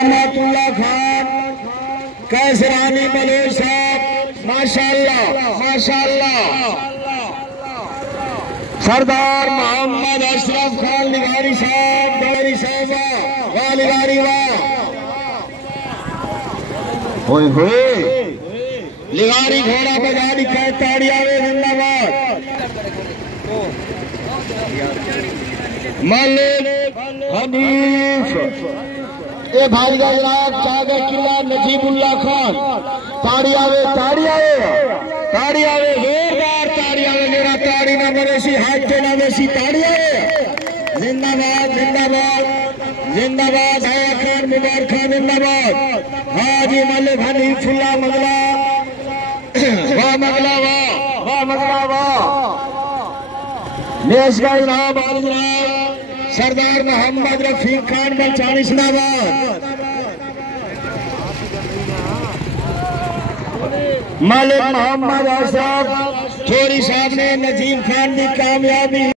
अब्दुल्ला खान कैसरानी मलोई साहब माशाअल्लाह माशाअल्लाह। सरदार मोहम्मद अशरफ खान लिगारी साहब डोरी साहब वाह लिगारी वाह होए होए लिगारी घोड़ा बजा दिखाए ताड़िया वे जिंदाबाद। मलिक हनीफ ए भाई का जनाब चागे किला नजीबुल्ला खान ताड़ियावे ताड़ियावे जोरदार ताड़ियावे मेरा ताड़ी ना बनेसी हाथ जो ना बेसी ताड़ियावे जिंदाबाद जिंदाबाद जिंदाबाद आया खान मुबार खान जिंदाबाद। हाजी मलिक हनीफुल्ला मगला वाह मगला वाह मगला वाह। देश का जनाब सरदार मोहम्मद रफीक खान बलचानी जिंदाबाद। मलिक मोहम्मद अशरफ छोरी साहब ने नजीम खान की कामयाबी